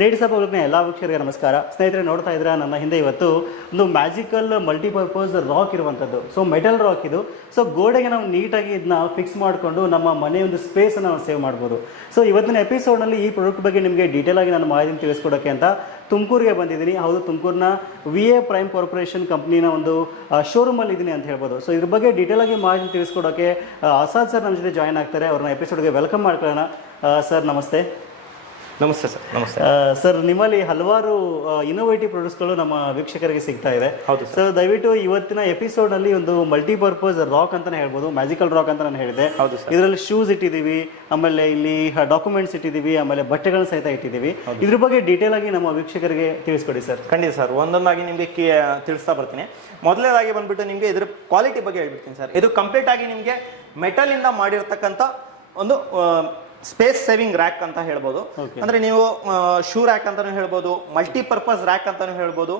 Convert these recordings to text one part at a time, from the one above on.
ನೇಡಿಸಪ್ಪ ಅವ್ರಿಗೆ ಎಲ್ಲ ವೀಕ್ಷಕರಿಗೆ ನಮಸ್ಕಾರ. ಸ್ನೇಹಿತರೆ ನೋಡ್ತಾ ಇದ್ರೆ ನನ್ನ ಹಿಂದೆ ಇವತ್ತು ಒಂದು ಮ್ಯಾಜಿಕಲ್ ಮಲ್ಟಿಪರ್ಪಸ್ ರಾಕ್ ಇರುವಂಥದ್ದು ಸೊ ಮೆಟಲ್ ರಾಕ್ ಇದು. ಸೊ ಗೋಡೆಗೆ ನಾವು ನೀಟಾಗಿ ಇದನ್ನ ಫಿಕ್ಸ್ ಮಾಡಿಕೊಂಡು ನಮ್ಮ ಮನೆ ಒಂದು ಸ್ಪೇಸನ್ನು ನಾವು ಸೇವ್ ಮಾಡ್ಬೋದು. ಸೊ ಇವತ್ತಿನ ಎಪಿಸೋಡ್ನಲ್ಲಿ ಈ ಪ್ರಾಡಕ್ಟ್ ಬಗ್ಗೆ ನಿಮಗೆ ಡೀಟೇಲ್ ಆಗಿ ನಾನು ಮಾಹಿತಿ ತಿಳಿಸ್ಕೊಡೋಕ್ಕೆ ಅಂತ ತುಮಕೂರಿಗೆ ಬಂದಿದ್ದೀನಿ. ಹೌದು ತುಮಕೂರಿನ ವಿ ಎ ಪ್ರೈಮ್ ಕಾರ್ಪೊರೇಷನ್ ಕಂಪ್ನಿನ ಒಂದು ಶೋರೂಮಲ್ಲಿ ಇದ್ದೀನಿ ಅಂತ ಹೇಳ್ಬೋದು. ಸೊ ಇದ್ರ ಬಗ್ಗೆ ಡೀಟೇಲ್ ಆಗಿ ಮಾಹಿತಿ ತಿಳಿಸ್ಕೊಡೋಕ್ಕೆ ಆ, ಆಸಾದ್ ಸರ್ ನಮ್ಮ ಜೊತೆ ಜಾಯ್ನ್ ಆಗ್ತಾರೆ. ಅವ್ರನ್ನ ಎಪಿಸೋಡ್ಗೆ ವೆಲ್ಕಮ್ ಮಾಡ್ಕೊಳ್ಳೋಣ. ಸರ್ ನಮಸ್ತೆ. ನಮಸ್ತೆ ಸರ್ ನಮಸ್ತೆ. ಸರ್ ನಿಮ್ಮಲ್ಲಿ ಹಲವಾರು ಇನೋವೇಟಿವ್ ಪ್ರಾಡಕ್ಟ್ಸ್ಗಳು ನಮ್ಮ ವೀಕ್ಷಕರಿಗೆ ಸಿಗ್ತಾ ಇದೆ. ಹೌದು ಸರ್. ದಯವಿಟ್ಟು ಇವತ್ತಿನ ಎಪಿಸೋಡ್ ಅಲ್ಲಿ ಒಂದು ಮಲ್ಟಿಪರ್ಪಸ್ ರಾಕ್ ಅಂತಾನೆ ಹೇಳ್ಬೋದು ಮ್ಯಾಜಿಕಲ್ ರಾಕ್ ಅಂತ ನಾನು ಹೇಳಿದೆ. ಹೌದು ಸರ್. ಇದರಲ್ಲಿ ಶೂಸ್ ಇಟ್ಟಿದ್ದೀವಿ ಆಮೇಲೆ ಇಲ್ಲಿ ಡಾಕ್ಯುಮೆಂಟ್ಸ್ ಇಟ್ಟಿದ್ದೀವಿ ಆಮೇಲೆ ಬಟ್ಟೆಗಳನ್ನ ಸಹಿತ ಇಟ್ಟಿದ್ದೀವಿ. ಇದ್ರ ಬಗ್ಗೆ ಡೀಟೇಲ್ ಆಗಿ ನಮ್ಮ ವೀಕ್ಷಕರಿಗೆ ತಿಳಿಸ್ಕೊಡಿ ಸರ್. ಖಂಡಿತ ಸರ್ ಒಂದೊಂದಾಗಿ ನಿಮಗೆ ತಿಳಿಸ್ತಾ ಬರ್ತೀನಿ. ಮೊದಲನೇದಾಗಿ ಬಂದ್ಬಿಟ್ಟು ನಿಮಗೆ ಇದ್ರ ಕ್ವಾಲಿಟಿ ಬಗ್ಗೆ ಹೇಳ್ಬಿಡ್ತೀನಿ ಸರ್. ಇದು ಕಂಪ್ಲೀಟ್ ಆಗಿ ನಿಮಗೆ ಮೆಟಲ್ ಇಂದ ಮಾಡಿರ್ತಕ್ಕಂಥ ಒಂದು ಸ್ಪೇಸ್ ಸೇವಿಂಗ್ ರ್ಯಾಕ್ ಅಂತ ಹೇಳ್ಬೋದು. ಅಂದ್ರೆ ನೀವು ಶೂ ರ್ಯಾಕ್ ಅಂತಾನು ಹೇಳ್ಬೋದು ಮಲ್ಟಿಪರ್ಪಸ್ ರ್ಯಾಕ್ ಅಂತಾನು ಹೇಳ್ಬೋದು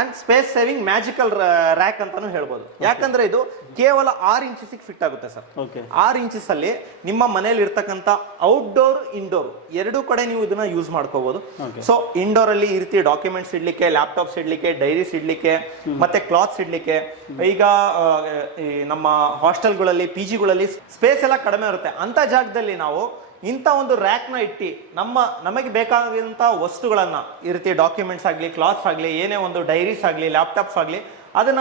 and space saving magical rack ಅಂತಾನು ಹೇಳ್ಬೋದು. ಯಾಕಂದ್ರೆ ಇದು ಕೇವಲ ಆರು ಇಂಚಿಸಿಗೆ ಫಿಟ್ ಆಗುತ್ತೆ ಸರ್. ಆರ್ ಇಂಚಸ್ ಅಲ್ಲಿ ನಿಮ್ಮ ಮನೆಯಲ್ಲಿ ಇರ್ತಕ್ಕಂತ ಔಟ್ಡೋರ್ ಇಂಡೋರ್ ಎರಡೂ ಕಡೆ ನೀವು ಇದನ್ನ ಯೂಸ್ ಮಾಡ್ಕೋಬಹುದು. ಸೊ ಇಂಡೋರ್ ಅಲ್ಲಿ ಈ ರೀತಿ ಡಾಕ್ಯುಮೆಂಟ್ಸ್ ಇಡ್ಲಿಕ್ಕೆ ಲ್ಯಾಪ್ಟಾಪ್ಸ್ ಇಡ್ಲಿಕ್ಕೆ ಡೈರೀಸ್ ಇಡ್ಲಿಕ್ಕೆ ಮತ್ತೆ ಕ್ಲಾತ್ಸ್ ಇಡ್ಲಿಕ್ಕೆ ಈಗ ನಮ್ಮ ಹಾಸ್ಟೆಲ್ಗಳಲ್ಲಿ ಪಿ ಜಿಗಳಲ್ಲಿ ಸ್ಪೇಸ್ ಎಲ್ಲ ಕಡಿಮೆ ಇರುತ್ತೆ. ಅಂತ ಜಾಗದಲ್ಲಿ ನಾವು ಇಂಥ ಒಂದು ರ್ಯಾಕ್ನ ಇಟ್ಟು ನಮ್ಮ, ನಮಗೆ ಬೇಕಾದಂಥ ವಸ್ತುಗಳನ್ನ ಈ ರೀತಿ ಡಾಕ್ಯುಮೆಂಟ್ಸ್ ಆಗಲಿ ಕ್ಲಾತ್ಸ್ ಆಗಲಿ, ಏನೇ ಒಂದು ಡೈರೀಸ್ ಆಗಲಿ ಲ್ಯಾಪ್ಟಾಪ್ಸ್ ಆಗಲಿ, ಅದನ್ನ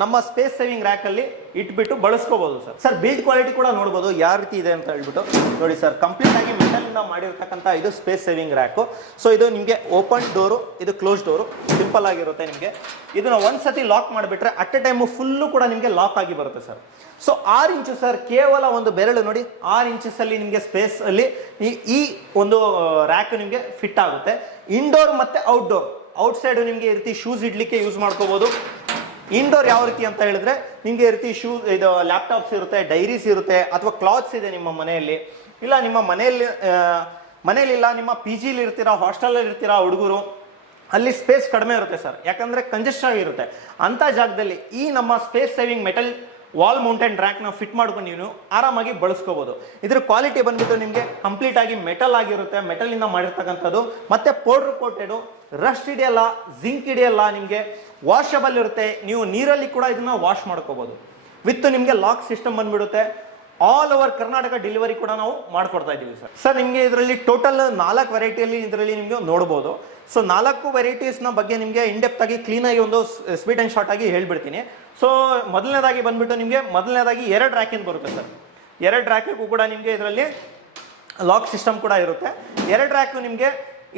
ನಮ್ಮ ಸ್ಪೇಸ್ ಸೇವಿಂಗ್ ರ್ಯಾಕ್ ಅಲ್ಲಿ ಇಟ್ಬಿಟ್ಟು ಬಳಸ್ಕೋಬಹುದು ಸರ್ ಸರ್ ಬಿಲ್ಡ್ ಕ್ವಾಲಿಟಿ ಕೂಡ ನೋಡಬಹುದು ಯಾವ ರೀತಿ ಇದೆ ಅಂತ ಹೇಳ್ಬಿಟ್ಟು. ನೋಡಿ ಸರ್ ಕಂಪ್ಲೀಟ್ ಆಗಿ ಮೆಟಲ್ ಇಂದ ಮಾಡಿರ್ತಕ್ಕಂಥ ಇದು ಸ್ಪೇಸ್ ಸೇವಿಂಗ್ ರ್ಯಾಕ್ ಸೊ ಇದು ನಿಮಗೆ ಓಪನ್ ಡೋರು ಇದು ಕ್ಲೋಸ್ ಡೋರು ಸಿಂಪಲ್ ಆಗಿರುತ್ತೆ ನಿಮಗೆ. ಇದನ್ನ ಒಂದ್ಸತಿ ಲಾಕ್ ಮಾಡಿಬಿಟ್ರೆ ಅಟ್ ಎ ಟೈಮು ಫುಲ್ಲು ಕೂಡ ನಿಮಗೆ ಲಾಕ್ ಆಗಿ ಬರುತ್ತೆ ಸರ್ ಸೊ ಆರು ಇಂಚು ಸರ್ ಕೇವಲ ಒಂದು ಬೆರಳು ನೋಡಿ, ಆರು ಇಂಚಸ್ ಅಲ್ಲಿ ನಿಮಗೆ ಸ್ಪೇಸ್ ಅಲ್ಲಿ ಈ- ಒಂದು ರ್ಯಾಕ್ ನಿಮಗೆ ಫಿಟ್ ಆಗುತ್ತೆ. ಇಂಡೋರ್ ಮತ್ತೆ ಔಟ್ಡೋರ್ ಔಟ್ಸೈಡ್ ನಿಮಗೆ ಈ ರೀತಿ ಶೂಸ್ ಇಡ್ಲಿಕ್ಕೆ ಯೂಸ್ ಮಾಡ್ಕೋಬಹುದು ಇಂಡೋರ್ ಯಾವ ರೀತಿ ಅಂತ ಹೇಳಿದ್ರೆ, ನಿಮಗೆ ರೀತಿ ಶೂ ಇದು ಲ್ಯಾಪ್ಟಾಪ್ಸ್ ಇರುತ್ತೆ ಡೈರೀಸ್ ಇರುತ್ತೆ, ಅಥವಾ ಕ್ಲಾತ್ಸ್ ಇದೆ ನಿಮ್ಮ ಮನೆಯಲ್ಲಿ. ಇಲ್ಲ, ನಿಮ್ಮ ಮನೆಯಲ್ಲಿ ಮನೇಲಿಲ್ಲ ನಿಮ್ಮ ಪಿ ಜಿಲಿ ಇರ್ತೀರಾ ಹಾಸ್ಟೆಲಲ್ಲಿ ಇರ್ತೀರಾ ಹುಡುಗರು, ಅಲ್ಲಿ ಸ್ಪೇಸ್ ಕಡಿಮೆ ಇರುತ್ತೆ ಸರ್. ಯಾಕಂದ್ರೆ ಕಂಜೆಸ್ಟ್ ಆಗಿರುತ್ತೆ. ಅಂತ ಜಾಗದಲ್ಲಿ ಈ ನಮ್ಮ space saving metal wall mountain ರ್ಯಾಕ್ನ fit ಮಾಡ್ಕೊಂಡು ನೀವು ಆರಾಮಾಗಿ ಬಳಸ್ಕೋಬೋದು. ಇದ್ರ ಕ್ವಾಲಿಟಿ ಬಂದ್ಬಿಟ್ಟು ನಿಮಗೆ ಕಂಪ್ಲೀಟ್ ಆಗಿ ಮೆಟಲ್ ಆಗಿರುತ್ತೆ. ಮೆಟಲಿಂದ ಮಾಡಿರ್ತಕ್ಕಂಥದ್ದು. ಮತ್ತೆ ಪೌಡರ್ ಕೋಟೆಡು ರಸ್ಟ್ ಹಿಡಿಯಲ್ಲ ಜಿಂಕ್ ಹಿಡಿಯಲ್ಲ ನಿಮಗೆ ವಾಷಬಲ್ ಇರುತ್ತೆ. ನೀವು ನೀರಲ್ಲಿ ಕೂಡ ಇದನ್ನ ವಾಶ್ ಮಾಡ್ಕೋಬಹುದು ವಿತ್ ನಿಮಗೆ ಲಾಕ್ ಸಿಸ್ಟಮ್ ಬಂದ್ಬಿಡುತ್ತೆ. ಆಲ್ ಓವರ್ ಕರ್ನಾಟಕ ಡೆಲಿವರಿ ಕೂಡ ನಾವು ಮಾಡ್ಕೊಡ್ತಾ ಇದ್ದೀವಿ ಸರ್ ಸರ್ ನಿಮಗೆ ಇದರಲ್ಲಿ ಟೋಟಲ್ ನಾಲ್ಕು ವೆರೈಟಿಯಲ್ಲಿ ಇದರಲ್ಲಿ ನಿಮಗೆ ನೋಡ್ಬೋದು. ಸೊ ನಾಲ್ಕು ವೆರೈಟೀಸ್ನ ಬಗ್ಗೆ ನಿಮಗೆ ಇಂಡೆಪ್ತ್ ಆಗಿ ಕ್ಲೀನ್ ಆಗಿ ಒಂದು ಸ್ವೀಟ್ ಆ್ಯಂಡ್ ಶಾರ್ಟ್ ಆಗಿ ಹೇಳ್ಬಿಡ್ತೀನಿ. ಸೊ ಮೊದಲನೇದಾಗಿ ಬಂದ್ಬಿಟ್ಟು ನಿಮಗೆ ಮೊದಲನೇದಾಗಿ ಎರಡು ರ್ಯಾಕಿಂದ ಬರುತ್ತೆ ಸರ್ ಎರಡು ರ್ಯಾಕಿಗೂ ಕೂಡ ನಿಮಗೆ ಇದರಲ್ಲಿ ಲಾಕ್ ಸಿಸ್ಟಮ್ ಕೂಡ ಇರುತ್ತೆ. ಎರಡು ರ್ಯಾಕು ನಿಮಗೆ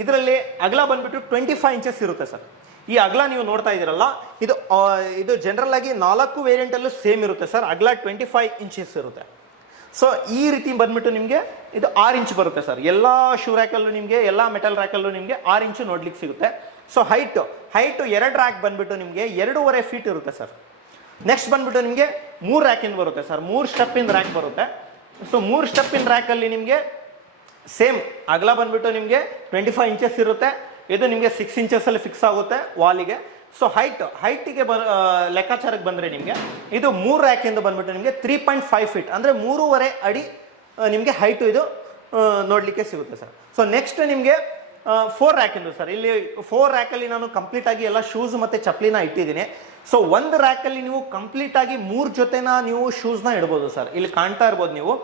ಇದರಲ್ಲಿ ಅಗಲ ಬಂದ್ಬಿಟ್ಟು ಟ್ವೆಂಟಿ ಫೈವ್ ಇಂಚಸ್ ಇರುತ್ತೆ ಸರ್ ಈ ಅಗಲ ನೀವು ನೋಡ್ತಾ ಇದ್ದೀರಲ್ಲ, ಇದು ಇದು ಜನರಲ್ ಆಗಿ ನಾಲ್ಕು ವೇರಿಯಂಟಲ್ಲೂ ಸೇಮ್ ಇರುತ್ತೆ ಸರ್ ಅಗಲ ಟ್ವೆಂಟಿ ಫೈವ್ ಇಂಚಸ್ ಇರುತ್ತೆ. ಸೊ ಈ ರೀತಿ ಬಂದ್ಬಿಟ್ಟು ನಿಮಗೆ ಇದು ಆರು ಇಂಚ್ ಬರುತ್ತೆ ಸರ್. ಎಲ್ಲ ಶೂ ರ್ಯಾಕಲ್ಲೂ ನಿಮಗೆ, ಎಲ್ಲ ಮೆಟಲ್ ರ್ಯಾಕಲ್ಲೂ ನಿಮಗೆ ಆರು ಇಂಚು ನೋಡ್ಲಿಕ್ಕೆ ಸಿಗುತ್ತೆ. ಸೊ ಹೈಟ್ ಹೈಟ್ ಎರಡು ರ್ಯಾಕ್ ಬಂದ್ಬಿಟ್ಟು ನಿಮಗೆ ಎರಡೂವರೆ ಫೀಟ್ ಇರುತ್ತೆ ಸರ್. ನೆಕ್ಸ್ಟ್ ಬಂದ್ಬಿಟ್ಟು ನಿಮಗೆ ಮೂರು ರ್ಯಾಕಿಂದ ಬರುತ್ತೆ ಸರ್. ಮೂರು ಸ್ಟೆಪ್ಪಿಂದ ರ್ಯಾಕ್ ಬರುತ್ತೆ. ಸೊ ಮೂರು ಸ್ಟೆಪ್ಪಿನ ರ್ಯಾಕಲ್ಲಿ ನಿಮಗೆ ಸೇಮ್ ಅಗಲ ಬಂದ್ಬಿಟ್ಟು ನಿಮಗೆ ಟ್ವೆಂಟಿ ಫೈವ್ ಇಂಚಸ್ ಇರುತ್ತೆ. ಇದು ನಿಮಗೆ ಸಿಕ್ಸ್ ಇಂಚಸ್ಸಲ್ಲಿ ಫಿಕ್ಸ್ ಆಗುತ್ತೆ ವಾಲಿಗೆ. ಸೊ ಹೈಟ್ ಹೈಟಿಗೆ ಬ ಲೆಕ್ಕಾಚಾರಕ್ಕೆ ಬಂದರೆ ನಿಮಗೆ, ಇದು ಮೂರು ರ್ಯಾಕಿಂದ ಬಂದ್ಬಿಟ್ಟು ನಿಮಗೆ ತ್ರೀ ಪಾಯಿಂಟ್ ಫೈವ್ ಫೀಟ್ ಅಂದರೆ ಮೂರುವರೆ ಅಡಿ ನಿಮಗೆ ಹೈಟು ಇದು ನೋಡಲಿಕ್ಕೆ ಸಿಗುತ್ತೆ ಸರ್ ಸೊ ನೆಕ್ಸ್ಟ್ ನಿಮಗೆ ಫೋರ್ ರ್ಯಾಕಿಂದು ಸರ್ ಇಲ್ಲಿ ಫೋರ್ ರ್ಯಾಕಲ್ಲಿ ನಾನು ಕಂಪ್ಲೀಟಾಗಿ ಎಲ್ಲ ಶೂಸ್ ಮತ್ತು ಚಪ್ಪಲಿನ ಇಟ್ಟಿದ್ದೀನಿ. ಸೊ ಒಂದು ರ್ಯಾಕಲ್ಲಿ ನೀವು ಕಂಪ್ಲೀಟಾಗಿ ಮೂರು ಜೊತೆನ ನೀವು ಶೂಸ್ನ ಇಡ್ಬೋದು ಸರ್ ಇಲ್ಲಿ ಕಾಣ್ತಾ ಇರ್ಬೋದು ನೀವು,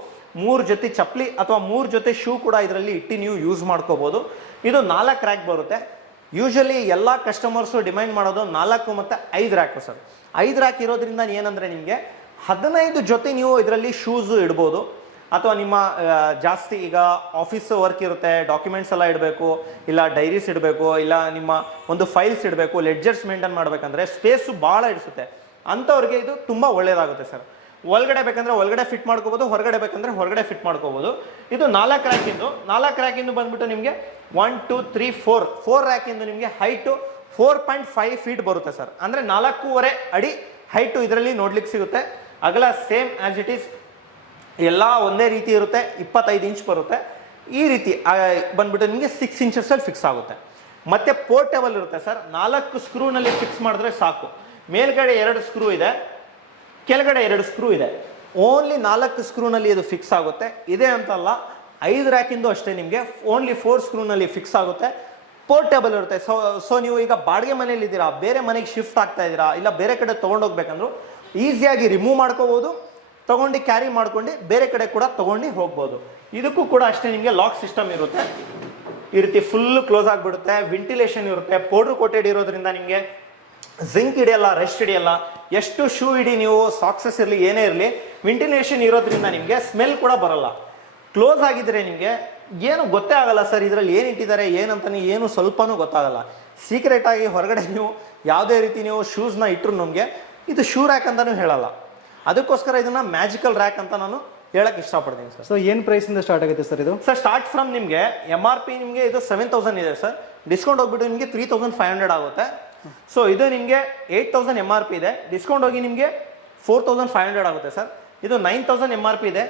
ಮೂರು ಜೊತೆ ಚಪ್ಪಲಿ ಅಥವಾ ಮೂರು ಜೊತೆ ಶೂ ಕೂಡ ಇದರಲ್ಲಿ ಇಟ್ಟು ನೀವು ಯೂಸ್ ಮಾಡ್ಕೋಬೋದು. ಇದು ನಾಲ್ಕು ರ್ಯಾಕ್ ಬರುತ್ತೆ. ಯೂಶಲಿ ಎಲ್ಲ ಕಸ್ಟಮರ್ಸು ಡಿಮ್ಯಾಂಡ್ ಮಾಡೋದು ನಾಲ್ಕು ಮತ್ತು ಐದು ರ್ಯಾಕು ಸರ್ ಐದು ರ್ಯಾಕ್ ಇರೋದ್ರಿಂದ ಏನಂದರೆ ನಿಮಗೆ ಹದಿನೈದು ಜೊತೆ ನೀವು ಇದರಲ್ಲಿ ಶೂಸು ಇಡ್ಬೋದು. ಅಥವಾ ನಿಮ್ಮ ಜಾಸ್ತಿ ಈಗ ಆಫೀಸ್ ವರ್ಕ್ ಇರುತ್ತೆ ಡಾಕ್ಯುಮೆಂಟ್ಸ್ ಎಲ್ಲ ಇಡಬೇಕು, ಇಲ್ಲ ಡೈರೀಸ್ ಇಡಬೇಕು, ಇಲ್ಲ ನಿಮ್ಮ ಒಂದು ಫೈಲ್ಸ್ ಇಡಬೇಕು ಲೆಡ್ಜರ್ಸ್ ಮೇಂಟೈನ್ ಮಾಡಬೇಕಂದ್ರೆ ಸ್ಪೇಸು ಭಾಳ ಇಡಿಸುತ್ತೆ. ಅಂಥವ್ರಿಗೆ ಇದು ತುಂಬ ಒಳ್ಳೆಯದಾಗುತ್ತೆ ಸರ್ ಒಳಗಡೆ ಬೇಕಂದ್ರೆ ಒಳಗಡೆ ಫಿಟ್ ಮಾಡ್ಕೋಬಹುದು ಹೊರಗಡೆ ಬೇಕಂದ್ರೆ ಹೊರಗಡೆ ಫಿಟ್ ಮಾಡ್ಕೋಬಹುದು ಇದು ನಾಲ್ಕು ರ್ಯಾಕಿಂದು ನಾಲ್ಕು ರ್ಯಾಕಿಂದು ಬಂದ್ಬಿಟ್ಟು ನಿಮಗೆ one two three four four ರ್ಯಾಕಿಂದು ನಿಮಗೆ height four point five feet ಬರುತ್ತೆ ಸರ್ ಅಂದರೆ ನಾಲ್ಕೂವರೆ ಅಡಿ ಹೈಟು ಇದರಲ್ಲಿ ನೋಡ್ಲಿಕ್ಕೆ ಸಿಗುತ್ತೆ. ಅಗಲ ಸೇಮ್ ಆಸ್ ಇಟ್ ಈಸ್ ಎಲ್ಲ ಒಂದೇ ರೀತಿ ಇರುತ್ತೆ. ಇಪ್ಪತ್ತೈದು ಇಂಚ್ ಬರುತ್ತೆ. ಈ ರೀತಿ ಬಂದ್ಬಿಟ್ಟು ನಿಮಗೆ ಸಿಕ್ಸ್ ಇಂಚಸ್ಸಲ್ಲಿ ಫಿಕ್ಸ್ ಆಗುತ್ತೆ. ಮತ್ತೆ ಪೋರ್ಟೇಬಲ್ ಇರುತ್ತೆ ಸರ್ ನಾಲ್ಕು ಸ್ಕ್ರೂನಲ್ಲಿ ಫಿಕ್ಸ್ ಮಾಡಿದ್ರೆ ಸಾಕು. ಮೇಲ್ಗಡೆ ಎರಡು ಸ್ಕ್ರೂ ಇದೆ. ಕೆಳಗಡೆ ಎರಡು ಸ್ಕ್ರೂ ಇದೆ. ಓನ್ಲಿ ನಾಲ್ಕು ಸ್ಕ್ರೂನಲ್ಲಿ ಇದು ಫಿಕ್ಸ್ ಆಗುತ್ತೆ. ಇದೆ ಅಂತಲ್ಲ, ಐದು ರ್ಯಾಕಿಂದು ಅಷ್ಟೇ ನಿಮಗೆ ಓನ್ಲಿ ಫೋರ್ ಸ್ಕ್ರೂನಲ್ಲಿ ಫಿಕ್ಸ್ ಆಗುತ್ತೆ. ಪೋರ್ಟೇಬಲ್ ಇರುತ್ತೆ. ಸೊ ಸೊ ನೀವು ಈಗ ಬಾಡಿಗೆ ಮನೇಲಿ ಇದ್ದೀರಾ, ಬೇರೆ ಮನೆಗೆ ಶಿಫ್ಟ್ ಆಗ್ತಾ ಇದ್ದೀರಾ, ಇಲ್ಲ ಬೇರೆ ಕಡೆ ತೊಗೊಂಡೋಗ್ಬೇಕಂದ್ರು ಈಸಿಯಾಗಿ ರಿಮೂವ್ ಮಾಡ್ಕೋಬೋದು, ತಗೊಂಡು ಕ್ಯಾರಿ ಮಾಡ್ಕೊಂಡು ಬೇರೆ ಕಡೆ ಕೂಡ ತಗೊಂಡು ಹೋಗ್ಬೋದು. ಇದಕ್ಕೂ ಕೂಡ ಅಷ್ಟೇ ನಿಮಗೆ ಲಾಕ್ ಸಿಸ್ಟಮ್ ಇರುತ್ತೆ. ಈ ರೀತಿ ಫುಲ್ ಕ್ಲೋಸ್ ಆಗಿಬಿಡುತ್ತೆ ವೆಂಟಿಲೇಷನ್ ಇರುತ್ತೆ ಪೌಡ್ರ್ ಕೋಟೆಡ್ ಇರೋದ್ರಿಂದ ನಿಮಗೆ ಜಿಂಕ್ ಹಿಡಿಯಲ್ಲ ರೆಸ್ಟ್ ಹಿಡಿಯಲ್ಲ ಎಷ್ಟು ಶೂ ಇಡಿ ನೀವು ಸಾಕ್ಸಸ್ ಇರಲಿ ಏನೇ ಇರಲಿ ವೆಂಟಿಲೇಷನ್ ಇರೋದ್ರಿಂದ ನಿಮಗೆ ಸ್ಮೆಲ್ ಕೂಡ ಬರಲ್ಲ. ಕ್ಲೋಸ್ ಆಗಿದ್ರೆ ನಿಮಗೆ ಏನು ಗೊತ್ತೇ ಆಗಲ್ಲ ಸರ್ ಇದರಲ್ಲಿ ಏನು ಇಟ್ಟಿದ್ದಾರೆ ಏನಂತಾನೆ ಏನು ಸ್ವಲ್ಪನೂ ಗೊತ್ತಾಗಲ್ಲ. ಸೀಕ್ರೆಟ್ ಆಗಿ ಹೊರಗಡೆ ನೀವು ಯಾವುದೇ ರೀತಿ ನೀವು ಶೂಸ್ನ ಇಟ್ಟರು ನಮಗೆ ಇದು ಶೂ ರ್ಯಾಕ್ ಅಂತಾನೂ ಹೇಳಲ್ಲ. ಅದಕ್ಕೋಸ್ಕರ ಇದನ್ನ ಮ್ಯಾಜಿಕಲ್ ರ್ಯಾಕ್ ಅಂತ ನಾನು ಹೇಳಕ್ ಇಷ್ಟಪಡ್ತೀನಿ ಸರ್. ಸೊ ಏನು ಪ್ರೈಸಿಂದ ಸ್ಟಾರ್ಟ್ ಆಗುತ್ತೆ ಸರ್ ಇದು? ಸರ್ ಸ್ಟಾರ್ಟ್ ಫ್ರಮ್ ನಿಮಗೆ ಎಂ ಆರ್ ಪಿ ನಿಮಗೆ ಇದು ಸೆವೆನ್ ತೌಸಂಡ್ ಇದೆ ಸರ್. ಡಿಸ್ಕೌಂಟ್ ಹೋಗ್ಬಿಟ್ಟು ನಿಮಗೆ ತ್ರೀ ತೌಸಂಡ್ ಫೈವ್ ಹಂಡ್ರೆಡ್ ಆಗುತ್ತೆ. ಸೊ ಇದು ನಿಮಗೆ eight thousand M R P ಇದೆ. ಡಿಸ್ಕೌಂಟ್ ಹೋಗಿ ನಿಮಗೆ ಫೋರ್ ತೌಸಂಡ್ ಫೈವ್ ಹಂಡ್ರೆಡ್ ಆಗುತ್ತೆ ಸರ್. ಇದು nine thousand M R P ಇದೆ.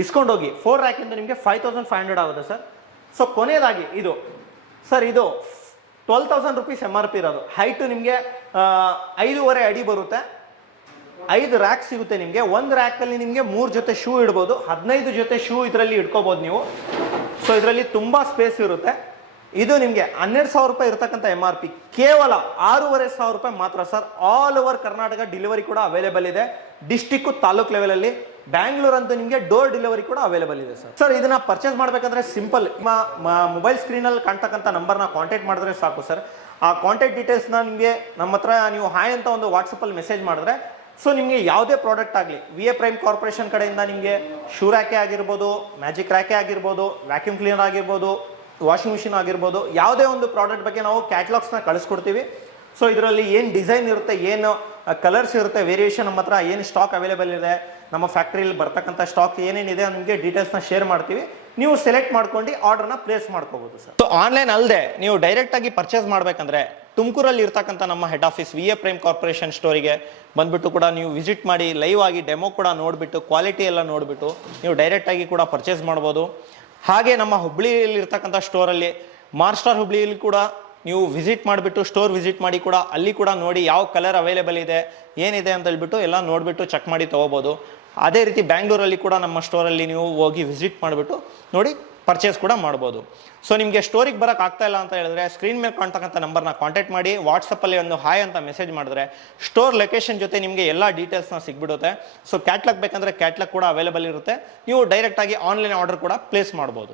ಡಿಸ್ಕೌಂಟ್ ಹೋಗಿ ಫೋರ್ ರ್ಯಾಕಿಂದ ನಿಮಗೆ ಫೈವ್ ತೌಸಂಡ್ ಫೈವ್ ಹಂಡ್ರೆಡ್ ಆಗುತ್ತೆ ಸರ್. ಸೊ ಕೊನೆಯದಾಗಿ ಇದು. ಸರ್, ಇದು twelve thousand rupees M R P ಇರೋದು. ಹೈಟು ನಿಮಗೆ ಐದೂವರೆ ಅಡಿ ಬರುತ್ತೆ. ಐದು ರ್ಯಾಕ್ ಸಿಗುತ್ತೆ ನಿಮಗೆ. ಒಂದು ರ್ಯಾಕಲ್ಲಿ ನಿಮಗೆ ಮೂರು ಜೊತೆ ಶೂ ಇಡ್ಬೋದು. ಹದಿನೈದು ಜೊತೆ ಶೂ ಇದರಲ್ಲಿ ಇಟ್ಕೋಬೋದು ನೀವು. ಸೊ ಇದರಲ್ಲಿ ತುಂಬ ಸ್ಪೇಸ್ ಇರುತ್ತೆ. ಇದು ನಿಮಗೆ ಹನ್ನೆರಡು ಸಾವಿರ ರೂಪಾಯಿ ಇರತಕ್ಕಂಥ ಎಂ ಆರ್ ಪಿ ಕೇವಲ ಆರೂವರೆ ಸಾವಿರ ರೂಪಾಯಿ ಮಾತ್ರ, sir. All over Karnataka delivery ಕೂಡ ಅವೈಲೇಬಲ್ ಇದೆ. ಡಿಸ್ಟಿಕ್ಕು ತಾಲೂಕ್ ಲೆವೆಲಲ್ಲಿ ಬ್ಯಾಂಗ್ಳೂರ್ ಅಂತೂ ನಿಮಗೆ ಡೋರ್ ಡೆಲಿವರಿ ಕೂಡ ಅವೈಲೇಬಲ್ ಇದೆ, ಸರ್. ಸರ್ ಇದನ್ನ ಪರ್ಚೇಸ್ ಮಾಡಬೇಕಂದ್ರೆ ಸಿಂಪಲ್ ನಿಮ್ಮ ಮೊಬೈಲ್ ಸ್ಕ್ರೀನಲ್ಲಿ ಕಾಣ್ತಕ್ಕಂಥ ನಂಬರ್ನ ಕಾಂಟ್ಯಾಕ್ಟ್ ಮಾಡಿದ್ರೆ ಸಾಕು, ಸರ್. ಆ ಕಾಂಟ್ಯಾಕ್ಟ್ ಡೀಟೇಲ್ಸ್ನ ನಿಮಗೆ ನಮ್ಮ ಹತ್ರ ನೀವು ಹಾಯ್ ಅಂತ ಒಂದು ವಾಟ್ಸಪ್ಪಲ್ಲಿ ಮೆಸೇಜ್ ಮಾಡಿದ್ರೆ ಸೊ ನಿಮಗೆ ಯಾವುದೇ ಪ್ರಾಡಕ್ಟ್ ಆಗಲಿ ವಿ ಎ ಪ್ರೈಮ್ ಕಾರ್ಪೊರೇಷನ್ ಕಡೆಯಿಂದ ನಿಮಗೆ ಶೂ ರ್ಯಾಕೆ ಆಗಿರ್ಬೋದು ಮ್ಯಾಜಿಕ್ ರ್ಯಾಕೆ ಆಗಿರ್ಬೋದು ವ್ಯಾಕ್ಯೂಮ್ ಕ್ಲೀನರ್ ಆಗಿರ್ಬೋದು ವಾಷಿಂಗ್ ಮಿಷಿನ್ ಆಗಿರ್ಬೋದು, ಯಾವುದೇ ಒಂದು ಪ್ರಾಡಕ್ಟ್ ಬಗ್ಗೆ ನಾವು ಕ್ಯಾಟ್ಲಾಗ್ಸ್ನ ಕಳಿಸ್ಕೊಡ್ತೀವಿ. ಸೊ ಇದರಲ್ಲಿ ಏನು ಡಿಸೈನ್ ಇರುತ್ತೆ, ಏನು ಕಲರ್ಸ್ ಇರುತ್ತೆ ವೇರಿಯೇಷನ್ ನಮ್ಮ ಹತ್ರ ಏನು ಸ್ಟಾಕ್ ಅವೈಲೇಬಲ್ ಇದೆ, ನಮ್ಮ ಫ್ಯಾಕ್ಟ್ರಿಯಲ್ಲಿ ಬರ್ತಕ್ಕಂಥ ಸ್ಟಾಕ್ ಏನೇನಿದೆ ನಿಮಗೆ ಡೀಟೇಲ್ಸ್ನ ಶೇರ್ ಮಾಡ್ತೀವಿ. ನೀವು ಸೆಲೆಕ್ಟ್ ಮಾಡ್ಕೊಂಡು ಆರ್ಡರ್ನ ಪ್ಲೇಸ್ ಮಾಡ್ಕೋಬೋದು ಸರ್ ಸೊ ಆನ್ಲೈನ್ ಅಲ್ಲದೆ ನೀವು ಡೈರೆಕ್ಟ್ ಆಗಿ ಪರ್ಚೇಸ್ ಮಾಡಬೇಕಂದ್ರೆ ತುಮಕೂರಲ್ಲಿ ಇರ್ತಕ್ಕಂಥ ನಮ್ಮ head office V A Prem corporation ಸ್ಟೋರಿಗೆ ಬಂದ್ಬಿಟ್ಟು ಕೂಡ ನೀವು ವಿಸಿಟ್ ಮಾಡಿ ಲೈವ್ ಆಗಿ ಡೆಮೋ ಕೂಡ ನೋಡಿಬಿಟ್ಟು ಕ್ವಾಲಿಟಿ ಎಲ್ಲ ನೋಡಿಬಿಟ್ಟು ನೀವು ಡೈರೆಕ್ಟಾಗಿ ಕೂಡ ಪರ್ಚೇಸ್ ಮಾಡ್ಬೋದು. ಹಾಗೆ ನಮ್ಮ ಹುಬ್ಬಳ್ಳಿಯಲ್ಲಿ ಇರ್ತಕ್ಕಂಥ ಸ್ಟೋರಲ್ಲಿ ಮಾರ್ಸ್ಟಾರ್ ಹುಬ್ಳಿಯಲ್ಲಿ ಕೂಡ ನೀವು ವಿಸಿಟ್ ಮಾಡಿಬಿಟ್ಟು, ಸ್ಟೋರ್ ವಿಸಿಟ್ ಮಾಡಿ ಕೂಡ, ಅಲ್ಲಿ ಕೂಡ ನೋಡಿ ಯಾವ ಕಲರ್ ಅವೈಲೇಬಲ್ ಇದೆ, ಏನಿದೆ ಅಂತ ಹೇಳ್ಬಿಟ್ಟು ಎಲ್ಲ ನೋಡಿಬಿಟ್ಟು ಚೆಕ್ ಮಾಡಿ ತೊಗೋಬೋದು. ಅದೇ ರೀತಿ ಬ್ಯಾಂಗ್ಳೂರಲ್ಲಿ ಕೂಡ ನಮ್ಮ ಸ್ಟೋರಲ್ಲಿ ನೀವು ಹೋಗಿ ವಿಸಿಟ್ ಮಾಡಿಬಿಟ್ಟು ನೋಡಿ ಪರ್ಚೇಸ್ ಕೂಡ ಮಾಡ್ಬೋದು. ಸೊ ನಿಮಗೆ ಸ್ಟೋರಿಗೆ ಬರೋಕೆ ಆಗ್ತಾ ಇಲ್ಲ ಅಂತ ಹೇಳಿದ್ರೆ ಸ್ಕ್ರೀನ್ ಮೇಲೆ ಕಾಣ್ತಕ್ಕಂಥ ನಂಬರ್ನ ಕಾಂಟ್ಯಾಕ್ಟ್ ಮಾಡಿ ವಾಟ್ಸಪ್ಪಲ್ಲಿ ಒಂದು ಹಾಯ್ ಅಂತ ಮೆಸೇಜ್ ಮಾಡಿದ್ರೆ ಸ್ಟೋರ್ ಲೊಕೇಶನ್ ಜೊತೆ ನಿಮಗೆ ಎಲ್ಲ ಡೀಟೇಲ್ಸ್ನ ಸಿಗ್ಬಿಡುತ್ತೆ. ಸೊ ಕ್ಯಾಟ್ಲಾಗ್ ಬೇಕಂದ್ರೆ ಕ್ಯಾಟ್ಲಾಗ್ ಕೂಡ ಅವೈಲೇಬಲ್ ಇರುತ್ತೆ. ನೀವು ಡೈರೆಕ್ಟಾಗಿ ಆನ್ಲೈನ್ ಆರ್ಡರ್ ಕೂಡ ಪ್ಲೇಸ್ ಮಾಡ್ಬೋದು.